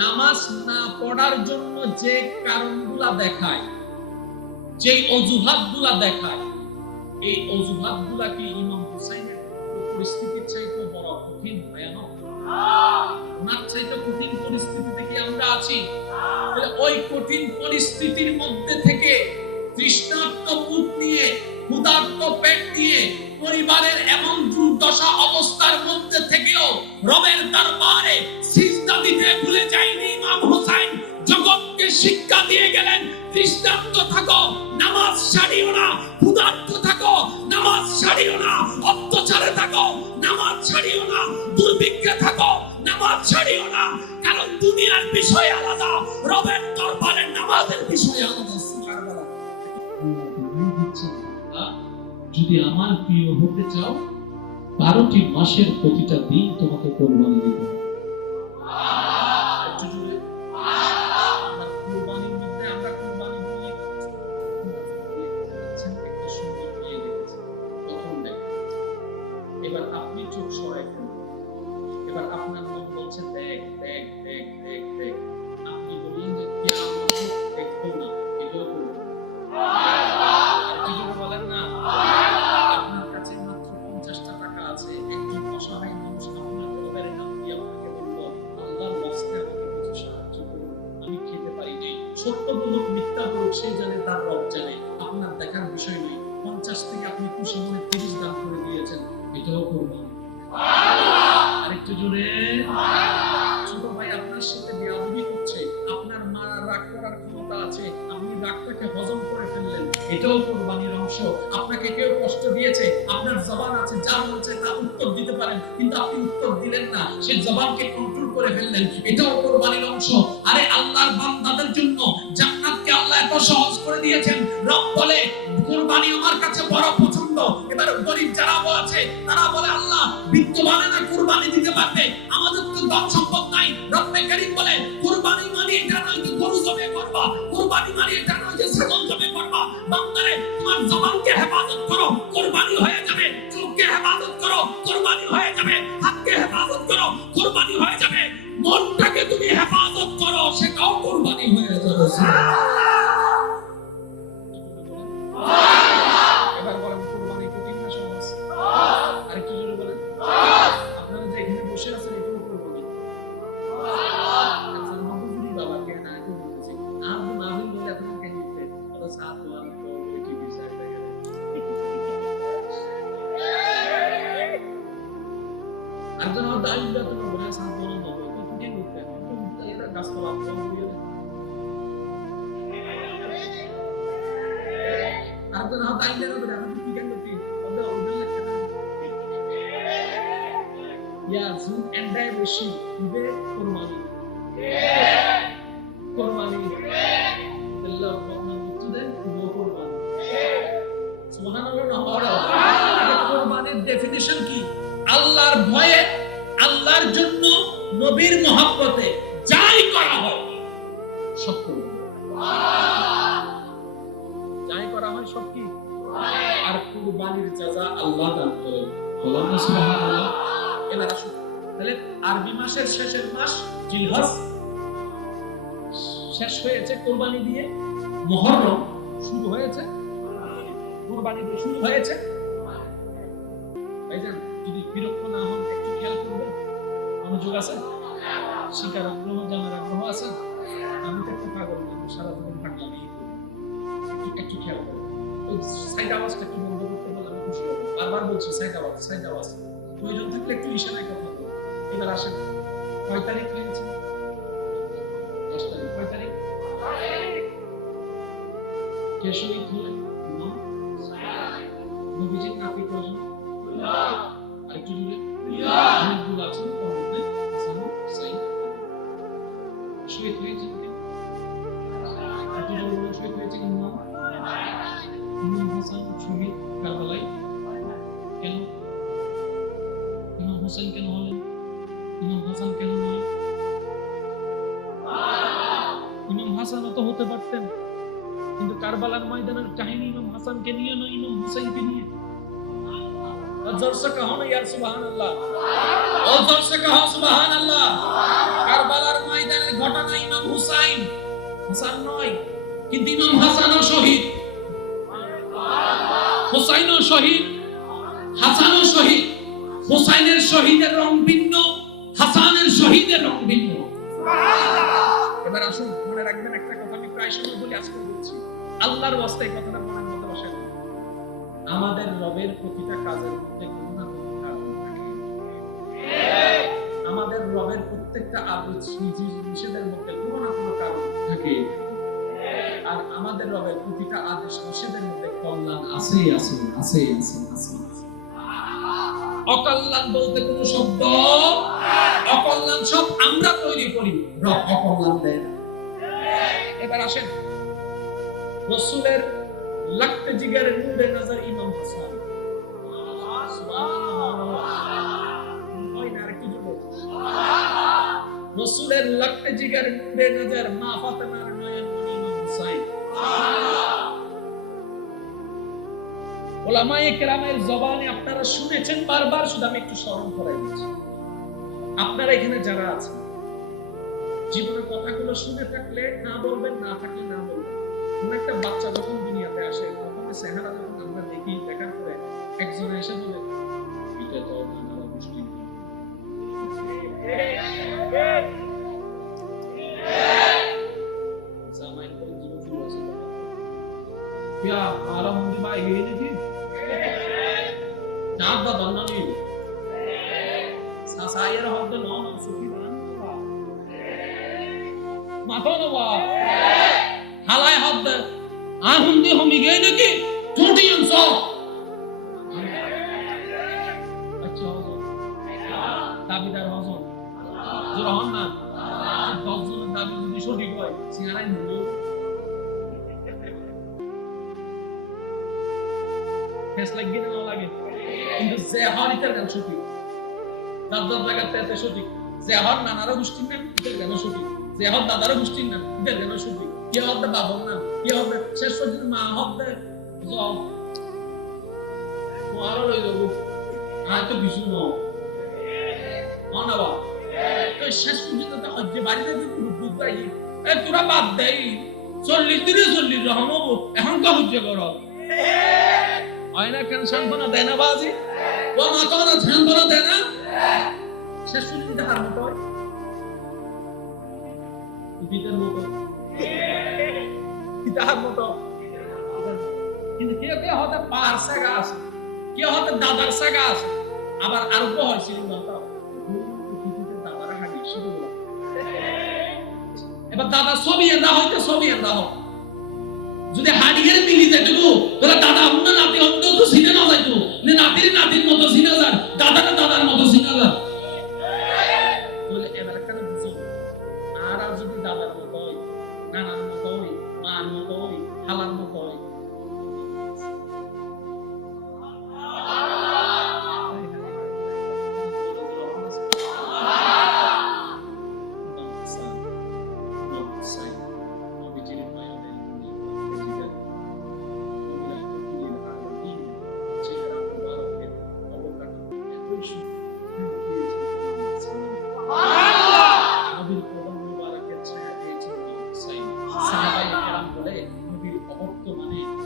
নামাজ না পড়ার জন্য যে কারণগুলা দেখায়, যে অজুহাতগুলা দেখায়, এই অজুহাতগুলা কি ইমাম হুসাইনের পরিস্থিতির চাইতে বড় কঠিন ভয়ানক? ওনার চাইতে কঠিন পরিস্থিতিতে কি আমরা আছি? ওই কঠিন পরিস্থিতির মধ্যে থেকে তৃষ্ণার্ত বুক নিয়ে, ক্ষুধার্ত পেট নিয়ে, পরিবারের এমন দুর্দশা অবস্থার মধ্যে থেকেও রবের দরবারে সিজদা দিতে ভুলে যায়নি ইমাম হুসাইন। জগৎকে শিক্ষা দিয়ে গেলেন, তৃষ্ণার্ত থাকো, নামাজ ছাড়িও না, ক্ষুধার্ত থাকো, নামাজ ছাড়িও না, অত্যাচারে থাকো, নামাজ ছাড়িও না, দুর্ভিক্ষে থাকো, নামাজ ছাড়িও না। কারণ দুনিয়ার বিষয় আলাদা, রবের দরবারে নামাজের বিষয় আলাদা। যদি আমার প্রিয় হতে চাও, 12টি মাসের প্রতিটা দিন তোমাকে কোরবানি দিতে হবে। কোরবানির মধ্যে আমরা কোরবানি বলি একটা সুন্দর নিয়ে রেখেছি, তখন দেখেন। এবার আপনি চোখ সরাই ফেলুন, এবার আপনার মন বলছে দেখ দেখ দেখ দেখ দেখ। আপনি বললেন যে কি আমরা দেখবো না, এটাও করবো বলেন না। আপনার কাছে মাত্র 50টা টাকা আছে, একজন অসহায় মানুষ আপনার দরবারে নাম দিয়ে আপনাকে বলল, আল্লাহর ওয়াস্তে আমাকে কিছু সাহায্য করুন, আমি খেতে পারি নাই। সত্য বলুক মিথ্যা বলুক, সে জানে, তার রব জানে। আপনার দেখার বিষয় নয়। 50 থেকে আপনি খুশি মনে 30 দান করে দিয়েছেন, এটাও করবেন। আরেকটু জোরে। ছোট ভাই আপনার সাথে বেয়াদবি করছে, আপনার মা রাগ করার ক্ষমতা আছে, আপনি রাগটাকে হজম করে ফেললেন, এটাও কোরবানির অংশ। আপনাকে কেউ কষ্ট দিয়েছে, আপনার জবান আছে, যা বলছে তা উত্তর দিতে পারেন, কিন্তু আপনি উত্তর দিলেন না, সে জবানকে কন্ট্রোল করে ফেললেন, এটাও কোরবানির অংশ। আরে আল্লাহর বান্দাদের জন্য জান্নাতকে আল্লাহ এত সহজ করে দিয়েছেন। রব বলে কোরবানি আমার কাছে বড় পছন্দ। এবার গরিব যারা আছে তারা বলে আল্লাহ বিত্তবানেরা কোরবানি দিতে পারবে, আমাদের তো ধন সম্পদ নাই। রব্বে কারীম বলে কোরবানি মানে এটা নয় যে গরু জবে করবা, কোরবানি মানে এটা নয় যে ছাগল জবে করবা। বান্দারে তোমার জবানকে হেফাজত করো, কোরবানি হয়ে যাবে। চোখকে হেফাজত করো, কোরবানি হয়ে যাবে। হাতকে হেফাজত করো, কোরবানি হয়ে যাবে। মনটাকে তুমি হেফাজত করো, সেটাও কোরবানি হয়ে যাবে। এবার বলেন কোরবানি কঠিন না সহজ? আরেকটু জোরে বলেন। আপনারা যে এখানে বসে আছেন, এটাও কোরবানি। আচ্ছা নবগুরি বাবা কেন আগে বলছি আপনি মাহফিল বলে এখন কেন দিতে ওটা সাত ওয়ান তো এটি বিষয় লাগে। একজন আর দাইলা তো বলে সাত ওয়ান নব তো কি করতে তো এরা গাছপালা কম দিয়ে একজন আর দাইলা তো বলে আপনি কি কেন করতে ওটা অরিজিনাল লেখা না ইয়া জুন এন্ডাই বসি দিবে কোরবানি কোরবানি আল্লাহ আপনার মৃত্যুদের কোরবানি সুবহানাল্লাহ না হওয়া। কোরবানির ডেফিনিশন কি? আল্লাহর ভয়ে, আল্লাহর জন্য, নবীর মহব্বতে যাই করা হয় সব করব, যাই করা হয় সব কি। আর কুরবানির জাযা আল্লাহ দান করেন। বলেন সুবহানাল্লাহ। এবার আসুন তাহলে আরবি মাসের শেষের মাস জিলহজ শেষ হয়েছে কোরবানি দিয়ে, মুহররম শুরু হয়েছে কোরবানি দিয়ে শুরু হয়েছে। ভাইজান যদি বিরক্ত না হন একটু খেয়াল করবেন, মনোযোগ আছে, শিকার আগ্রহ, জানার আগ্রহ আছে। আমি তো একটা পাগল, আমি সারা জীবন পাগলামি একটু খেয়াল করবেন। ওই সাইড আওয়াজটা একটু বন্ধ করতে বলে আমি খুশি হব। বারবার বলছি সাইড আওয়াজ, সাইড আওয়াজ। প্রয়োজন থাকলে একটু ইশারায় কথা বলুন। এবার আসেন, কয় তারিখ হয়েছে? 10 তারিখ। কয় তারিখ? কে শহীদ হলেন? নবীজির নাতি কয়জন? আরেকটু জুড়ে অনেকগুলো আছেন, তার মধ্যে হাসান হুসাইন শহীদ হয়েছেন। একটু জোরে বলুন, শহীদ হয়েছে ইমাম হাসান শহীদ কারবালায়। কেন ইমাম হোসেন কেন হলেন? ইমাম হাসান কেন নয়? ইমাম হাসানও তো হতে পারতেন, কিন্তু কারবালার ময়দানের কাহিনী ইমাম হাসানকে নিয়ে নয়, ইমাম হুসাইনকে নিয়ে। जोर से कहो ना यार सुभान अल्लाह, और जोर से कहो सुभान अल्लाह। কারবালার ময়দানের ঘটনা ইমাম হুসাইন, হাসান নয়, কিন্তু ইমাম হাসানও শহীদ, হুসাইনও শহীদ, হাসানও শহীদ। হুসাইনের শহীদের রং ভিন্ন, হাসানের শহীদের রং ভিন্ন। এবার আসুন মনে রাখবেন একটা কথা, আমি প্রায় সময় বলি, আজকে বলছি, আল্লাহর ওয়াস্তে কথাটা মনের মধ্যে বসে। আমাদের রবের প্রতিটা কাজের মধ্যে কোনো না কোনো কারণ থাকে। আমাদের রবের প্রত্যেকটা আদেশ নিষেধের মধ্যে কোনো না কোনো কারণ থাকে। আর আমাদের রবের প্রতিটা আদেশ নিষেধের মধ্যে কল্যাণ আছে আছে আছে আছে আছে। অকল্যাণ বলতে কোন শব্দ, অকল্যাণ সব আমরা তৈরি করি, রব অকল্যাণ দেন। এবার আসেন রাসূলের লাখতে জিগারে নূরে নজর ইমাম হাসান, রাসূলের লাখতে জিগারে নূরে নজর মা ফাতেমার নয়ন মনি ইমাম হুসাইন। ওলামায়ে কেরামের জবানে আপনারা শুনেছেন বারবার, শুধু আমি একটু স্মরণ করাই দিচ্ছি। আপনারা এখানে যারা আছেন, জীবনের কথাগুলো শুনে থাকলে না বলবেন, না থাকলে না বলবেন। কোন একটা বাচ্চা যখন দুনিয়াতে আসে, তখন চেহারা যখন আমরা দেখি, দেখার পরে একজন এসে বলে এটা তো আমরা মুসলিম, জামাইন করে জীবন শুরু হয়েছে, क्या आरा मुझे भाई गई नहीं थी ना बात बनना नहीं सासायर हो तो नॉन सुखी बना मातो ना वा हालाय हो तो हुंदी हम गई नहीं कि छोटी अंसो अच्छा हो जो दाबीदार हो जो रहन ना 10 জন দাবি যদি সঠিক হয় সিনারাই হলো ফেস লাগে না লাগে, কিন্তু জেহারিটার গান সঠিক, দাদার লাগাতে এত সঠিক, জেহার নানারা গোষ্ঠীর নাম এদের গান সঠিক, জেহার দাদারা গোষ্ঠীর নাম এদের গান সঠিক, কি হবে বাবার নাম, কি হবে শেষ পর্যন্ত মা হবে যাও তোমারও লই যাবো আর তো কিছু নয় অনাবা তো শেষ পর্যন্ত তো হজ্জে বাড়িতে বুঝাই তোরা বাদ দেই 40 দিনে 40 রহম এখন কা হজ্জে করো আয়না কেন সান্ত্বনা দেয় না বাজি, ও মাতা না সান্ত্বনা দেয় না, শেষ পর্যন্ত হার মতো হয় বিদের মতো ইতাহার মতো। কিন্তু কেউ কেউ হয়তো পার সাগা আছে, কেউ হয়তো দাদার সাগা আছে, আবার আরোগ্য হয় শ্রীলঙ্কা দাদারা হাঁটি শুরু হলো। এবার দাদা ছবি এন্দা হইতে ছবি এন্দা হোক, যদি হাড়িয়ে মিলি যাইতো তাহলে দাদা আমরা নাতি অন্য তো সিনে না যাইতো, নাতির নাতির মতো সিনে যান, দাদাটা দাদার মতো সিনে যান। এবার একটা বুঝো, আর যদি দাদার মতো হয়, নানার মতো হয়, মার মতো হয়, খালার মতো হয়,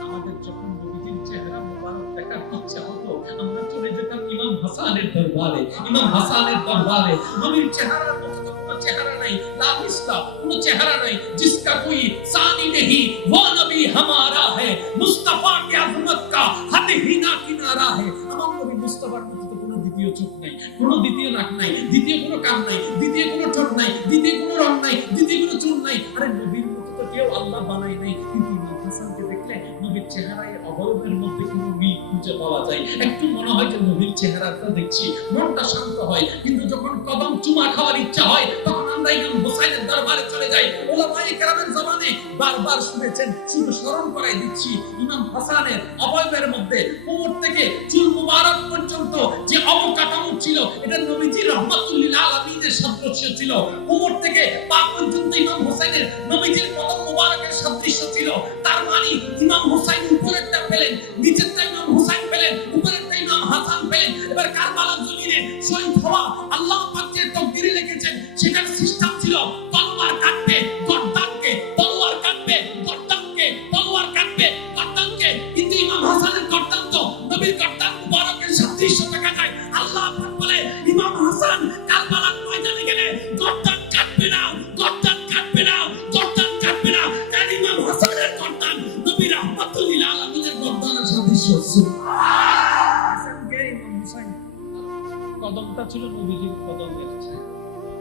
আমাদের যখন নবীজির চেহারা মোবারক দেখার ইচ্ছা হতো, আমরা চলে যেতাম ইমাম হাসানের দরবারে, ইমাম হাসানের দরবারে। নবীর চেহারার মতো কোনো চেহারা নাই, লা মিসলা কোনো চেহারা নাই, जिसका कोई सानी नहीं वो नबी हमारा है, मुस्तफा की अजमत का हद ही ना किनारा है। আমার নবী মুস্তাফার মতো তো কোনো দ্বিতীয় চোখ নাই, কোনো দ্বিতীয় নাক নাই, দ্বিতীয় কোনো কান নাই, দ্বিতীয় কোনো ঠোঁট নাই, দ্বিতীয় কোনো রং নাই, দ্বিতীয় কোনো চুল নাই। আরে নবীর মতো তো কেউ আল্লাহ বানাই নাই। কিন্তু হাসানকে দেখলে নবীর চেহারায় অবয়বের মধ্যে কোনো মিল খুঁজে পাওয়া যায়, একটু মনে হয় যে নবীর চেহারাটা দেখছি, মনটা শান্ত হয়। কিন্তু যখন কদম চুমা খাওয়ার ইচ্ছা হয়, তখন আমরা ইমাম হুসাইনের দরবারে চলে যাই। ওলামায়ে কেরামের জবানে বারবার শুনেছেন, শুধু স্মরণ করাই দিচ্ছি, ইমাম হাসানের অবয়বের মধ্যে কোমর থেকে চুল মুবারক পর্যন্ত যে অবকাঠামো ছিল, এটা নবীজি রাহমাতুল লিল আলামিনের সাদৃশ্য ছিল। কোমর থেকে পা পর্যন্ত ইমাম হুসাইনের নবীজির কদম মুবারকের সাদৃশ্য ছিল। তার মানে ইমাম হুসাইন উপরেরটা পেলেন, নিচেরটা ইমাম হুসাইন পেলেন, উপরেরটা ইমাম হাসান পেলেন। এবার কারবালার জমিনে শহীদ হওয়া আল্লাহ পাক যে তকদিরে লিখেছেন, সেটার সিস্টেম ছিল তলোয়ার কাটা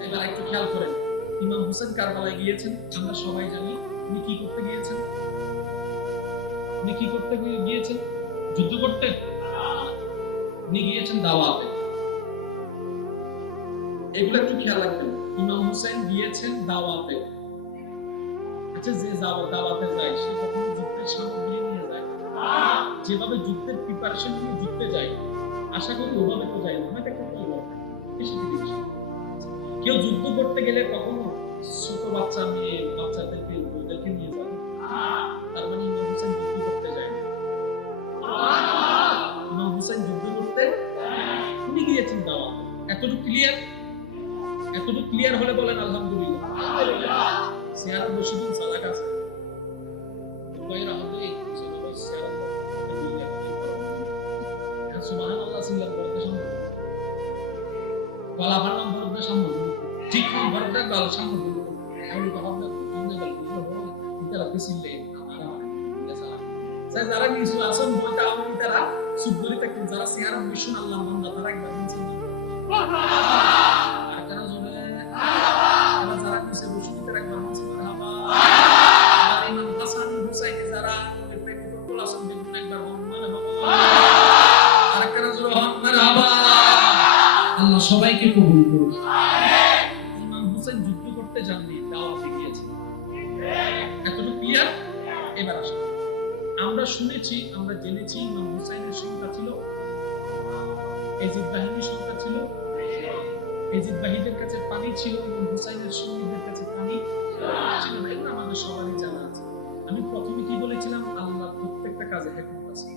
এবার একটু খেয়াল করেন, ইমাম হোসেন কারবালায় গিয়েছেন, আমরা সবাই জানি। উনি কি করতে গিয়েছেন? উনি কি করতে গিয়েছেন? যুদ্ধ করতে? উনি গিয়েছেন দাওয়াতে। এগুলো একটু খেয়াল রাখবেন। ইমাম হোসেন গিয়েছেন দাওয়াতে। আচ্ছা, যে দাওয়াতে যায় সে কখনো যুদ্ধের সামগ্রী নিয়ে যায়? যেভাবে যুদ্ধের প্রিপারেশন নিয়ে যুদ্ধে যায়, আশা করি ওভাবে তো যায় না, হয়তো একটা পরিবার বেশি থেকে বেশি। কেউ যুদ্ধ করতে গেলে কখনো ছোট বাচ্চা মেয়ে বাচ্চাদেরকে ওদেরকে নিয়ে যাবে? তার মানে ইমাম হোসেন যুদ্ধ করতে যায় না। ইমাম হোসেন যুদ্ধ করতে উনি গিয়েছেন দাওয়াতে। এতটুকু ক্লিয়ার? এতটুকু ক্লিয়ার হলে বলেন আলহামদুলিল্লাহ। সিয়ারা বসিদিন সালাক আছে কয়রা হবে এই সুবহানাল্লাহ সিয়ারা সুবহানাল্লাহ সিল্লাহ বলতে সম্ভব গলা ভাঙা বলতে সম্ভব ঠিক বলতে গলা সম্ভব আমি তো ভাবনা তুমি বলতে এটা লাগতে সিল্লে আমরা যারা কিছু আসন বলতে আমি তারা সুবদলিতে কিন্তু যারা সিয়ারা মিশন আল্লাহ বান্দা তারা একবার বলছেন আর যারা জোরে যারা কিছু বসিতে একবার বলছেন মারহাবা আর ইমাম হাসান হুসাইন যারা প্রেক্টিক্যাল আসন দেখুন একবার মারহাবা আর যারা জোরে মারহাবা আল্লাহ সবাইকে কবুল করুন। আমিন। ইমাম হোসেন যুদ্ধ করতে যাননি, দাওয়াতে গিয়েছেন। এতটুকু ক্লিয়ার? এবার আসুন, আমরা শুনেছি, আমরা জেনেছি ইমাম হোসেনের সংখ্যা ছিল, এজিদ বাহিনীর সংখ্যা ছিল, এজিদ বাহিনীর কাছে পানি ছিল, ইমাম হোসেনের সৈনিকদের কাছে পানি ছিল না। এগুলো আমাদের সবারই জানা আছে। আমি প্রথমে কি বলেছিলাম? আল্লাহ প্রত্যেকটা কাজে হিকমত আছে।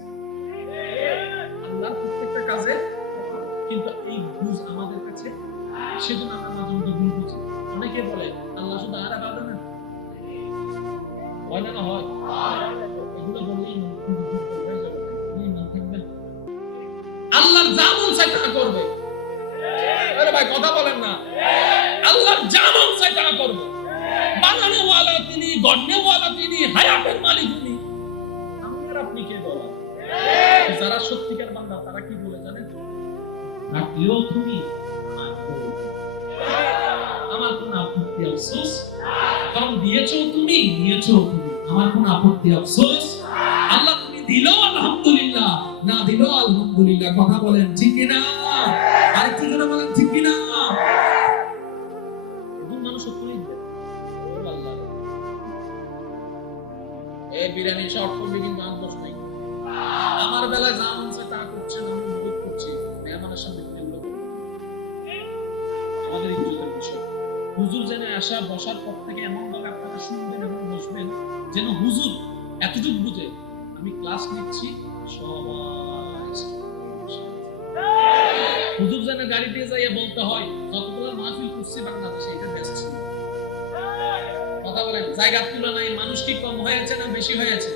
আল্লাহর প্রত্যেকটা কাজে, কিন্তু এই বুঝ আমাদের কাছে, সেজন্য আমরা মাঝে মধ্যে ভুল বুঝি। অনেকে বলে আল্লাহ শুধু আর আবাদত না হয় না, হয় এগুলো বললেই হয়ে যাবে, ইমান থাকবে। আল্লাহ যা মন চায় তা করবে। আরে ভাই কথা বলেন না, আল্লাহ যা মন চায় তা করবে। বানানো ওয়ালা তিনি, গড়নে ওয়ালা তিনি, হায়াতের মালিক তিনি। আমার আপনি কে বলা? যারা সত্যিকার বান্দা তারা কি বলে জানেন? রাখলেও তুমি, আমার কোন আপত্তি আফসোস, কারণ দিয়েছো তুমি, নিয়েছো তুমি, আমার কোন আপত্তি আফসোস। আল্লাহ তুমি দিলো আলহামদুলিল্লাহ, না দিলো আলহামদুলিল্লাহ। কথা বলেন ঠিক কিনা? আরেকটু জোরে বলেন ঠিক কিনা? একজন মানুষ সত্যি আল্লাহ এই বিরিয়ানি শর্ট করবে কিন্তু আমি দোষ নাই। আমার বেলায় যা মনছে তা করছেন, আমি মদত করছি, মেহমানের সামনে এগুলো আমাদের ইজ্জতের বিষয়। হুজুর যেন আসা বসার পর থেকে এমন ভাবে আপনারা শুনবেন এবং বসবেন যেন হুজুর এতটুকু বুঝে আমি ক্লাস নিচ্ছি, সবাই হুজুর যেন গাড়ি দিয়ে যাইয়া বলতে হয় যতগুলো মাহফিল করছি বাংলাদেশে এটা বেস্ট ছিল। কথা বলেন, জায়গার তুলনায় মানুষ কি কম হয়েছে না বেশি হয়েছে?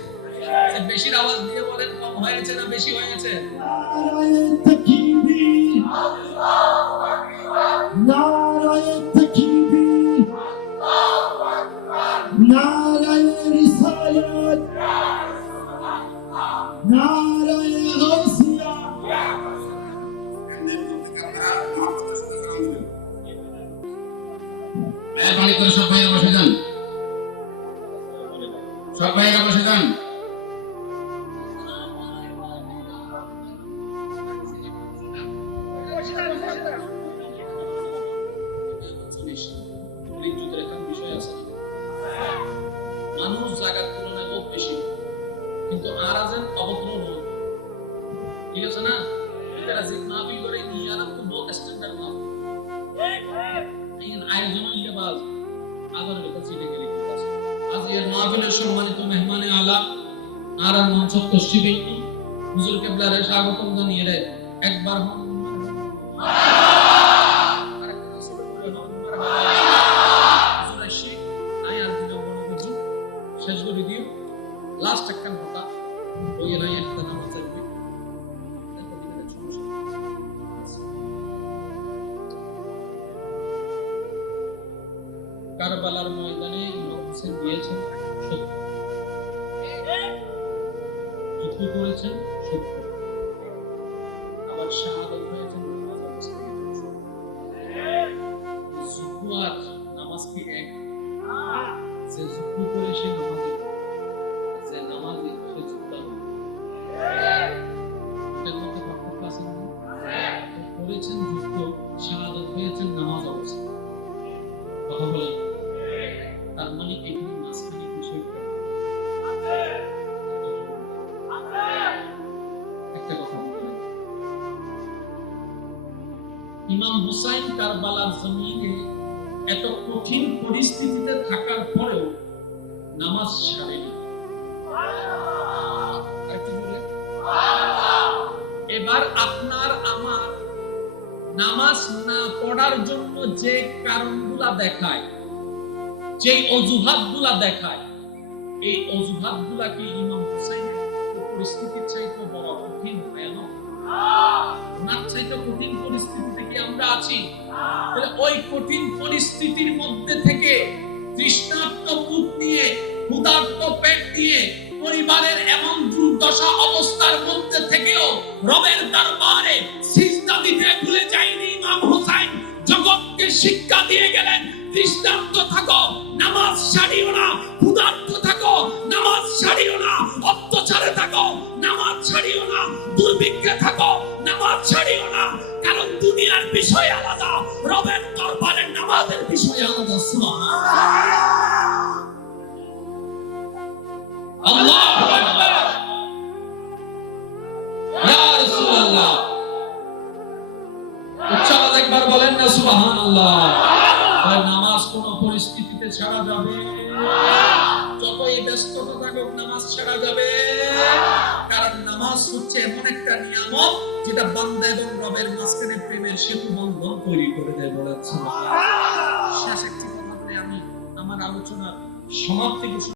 বেশির আওয়াজ দিয়ে বলেন, কম হয়েছে না বেশি হয়েছে? নারায়ে তাকবীর, নারায়ে রিসালাত, নারায়ে গাউসিয়া। মেহরবানি করে সব ভাইয়েরা বসে যান, সব ভাইয়েরা বসে যান। মানুষ জায়গার তুলনায় বহুত বেশি, কিন্তু আর আছেন অভদ্র নয়। ঠিক আছে না? এটা যে মাহফিল করে নিয়ে আর তো বহুত স্ট্যান্ডার্ড না। এই আয়োজন ইয়ে বাজ আবার এটা চিঠি গেলি ঠিক আছে। আজ এর মাহফিলের সম্মানিত মেহমানে আলা আর মঞ্চস্থ শিবির হুজুর কেবলারে স্বাগতম জানিয়ে রে একবার শেষ করে দিও। লাস্ট একটা কথা ওই এলাই একটা নামাজ আসবে, কারবালার ময়দানে ইমাম হোসেন দিয়েছেন সত্য, যুদ্ধ করেছেন সত্য, আবার শাহাদাত হয়েছেন নামাজ অবস্থায়। যুদ্ধ আর নামাজ কি এক? যে যুদ্ধ করে সে নামাজি, যে নামাজি সে যোদ্ধা। এটার মধ্যে পার্থক্য আছে না? করেছেন যুদ্ধ, শাহাদাত হয়েছেন নামাজ অবস্থা। কথা বলেন, তার মানে এখানে মাঝখানে কিছু একটা কথা বলবেন। ইমাম হুসাইন কারবালার জমিনে এত কঠিন পরিস্থিতিতে থাকার পরেও নামাজ ছাড়েনি। আরেকটু বলে, এবার আপনার আমার নামাজ না পড়ার জন্য যে কারণগুলা দেখায়, যে অজুহাতগুলা দেখায়, এই অজুহাতগুলা কি ইমাম হুসাইনের পরিস্থিতির চাইতে বড় কঠিন ভয়ানক? ওনার চাইতে কঠিন পরিস্থিতিতে কি আমরা আছি? তাহলে ওই কঠিন পরিস্থিতির মধ্যে থেকে তৃষ্ণার্ত বুক নিয়ে, ক্ষুধার্ত পেট নিয়ে, পরিবারের এমন দুর্দশা অবস্থার মধ্যে থেকেও রবের দরবারে সিজদা দিতে ভুলে যায়নি ইমাম হুসাইন। জগৎকে শিক্ষা দিয়ে গেলেন, তৃষ্ণার্ত থাকো, নামাজ ছাড়িও না, ক্ষুধার্ত থাকো, নামাজ ছাড়িও না, অত্যাচারে থাকো, নামাজ ছাড়িও না, দুর্ভিক্ষে থাকো, নামাজ ছাড়িও না। কারণ দুনিয়ার বিষয় আলাদা, রবের দরবারে নামাজের বিষয় আলাদা। সুবহানাল্লাহ, আল্লাহু আকবার, ইয়া রাসূলুল্লাহ। উচ্চ আওয়াজে একবার বলেন না সুবহানাল্লাহ। নামাজ কোন পরিস্থিতিতে ছাড়া যাবে না, যতই ব্যস্ততা থাকুক নামাজ ছাড়া যাবে। কারণ নামাজ হচ্ছে এমন একটা নিয়ামত যেটা বান্দা এবং রবের মাঝখানে প্রেমের সেতু বন্ধন তৈরি করে দেয়। বলেন সুবহানাল্লাহ। শেষ একটি কথা বলে আমি আমার আলোচনা সমাপ্তি ঘোষণা